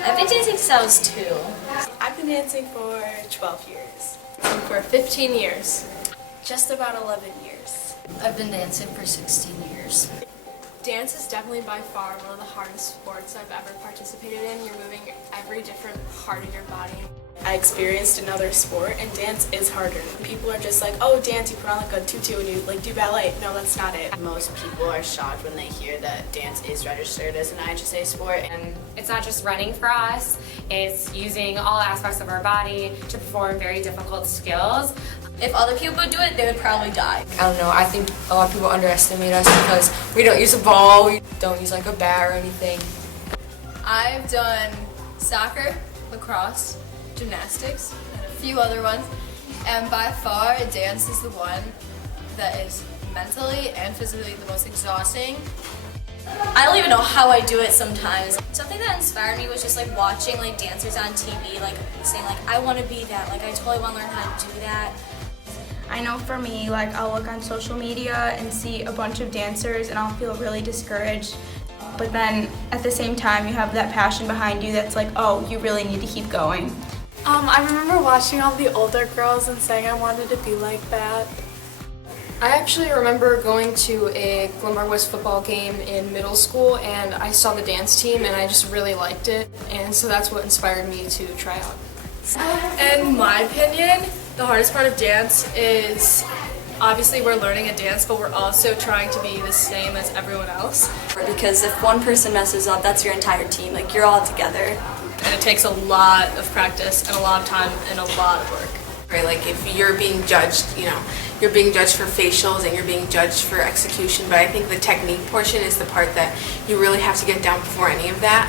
I've been dancing since I was 2. I've been dancing for 12 years. For 15 years. Just about 11 years. I've been dancing for 16 years. Dance is definitely by far one of the hardest sports I've ever participated in. You're moving every different part of your body. I experienced another sport, and dance is harder. People are just like, oh, dance, you put on like a tutu and you like do ballet. No, that's not it. Most people are shocked when they hear that dance is registered as an IHSA sport. And it's not just running for us, it's using all aspects of our body to perform very difficult skills. If other people would do it, they would probably die. I don't know, I think a lot of people underestimate us because we don't use a ball, we don't use like a bat or anything. I've done soccer, lacrosse, gymnastics, and a few other ones. And by far, dance is the one that is mentally and physically the most exhausting. I don't even know how I do it sometimes. Something that inspired me was just like watching like dancers on TV, like saying like, I want to be that, like I totally want to learn how to do that. I know for me, like I'll look on social media and see a bunch of dancers and I'll feel really discouraged. But then at the same time, you have that passion behind you that's like, oh, you really need to keep going. I remember watching all the older girls and saying I wanted to be like that. I actually remember going to a Glenmore West football game in middle school and I saw the dance team and I just really liked it, and so that's what inspired me to try out. In my opinion, the hardest part of dance is obviously we're learning a dance, but we're also trying to be the same as everyone else. Because if one person messes up, that's your entire team. Like, you're all together. And it takes a lot of practice and a lot of time and a lot of work. Right, like if you're being judged, you're being judged for facials and you're being judged for execution, but I think the technique portion is the part that you really have to get down before any of that.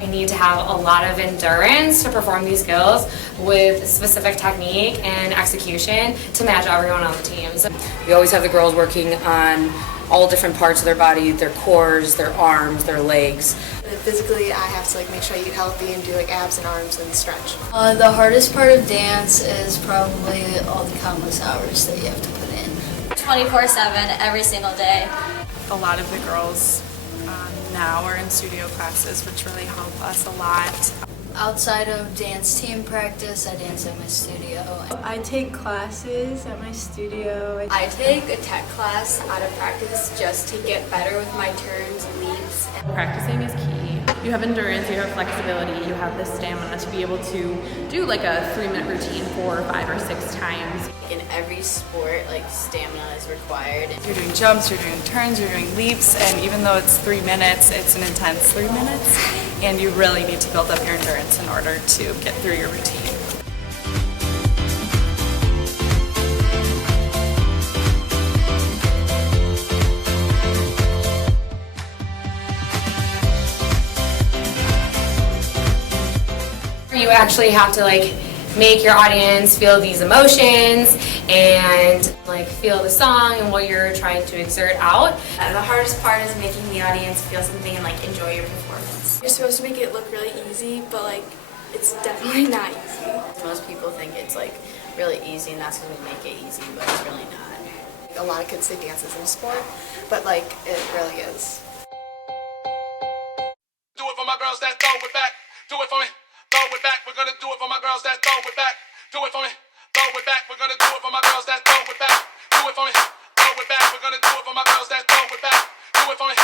You need to have a lot of endurance to perform these skills with specific technique and execution to match everyone on the teams. We always have the girls working on all different parts of their body, their cores, their arms, their legs. Physically, I have to like make sure I eat healthy and do like abs and arms and stretch. The hardest part of dance is probably all the countless hours that you have to put in. 24/7, every single day. A lot of the girls now are in studio classes, which really help us a lot. Outside of dance team practice, I dance at my studio. I take classes at my studio. I take a tech class out of practice just to get better with my turns, leaps. Practicing is key. You have endurance, you have flexibility, you have the stamina to be able to do like a 3-minute routine 4, 5, or 6 times. In every sport, like stamina is required. You're doing jumps, you're doing turns, you're doing leaps, and even though it's 3 minutes, it's an intense 3 minutes, and you really need to build up your endurance in order to get through your routine. You actually have to make your audience feel these emotions and feel the song and what you're trying to exert out. The hardest part is making the audience feel something and enjoy your performance. You're supposed to make it look really easy, but it's definitely not easy. Most people think it's really easy, and that's because we make it easy, but it's really not. A lot of kids say dance isn't a sport, but it really is. Do it for my girls that throw it back. Do it for me. Throw it back. We're gonna do it for my girls that throw it back. Do it for me. Throw it back. We're gonna do it for my girls that throw it back. Do it for me. Throw it back. We're gonna do it for my girls that throw it back. Do it for me.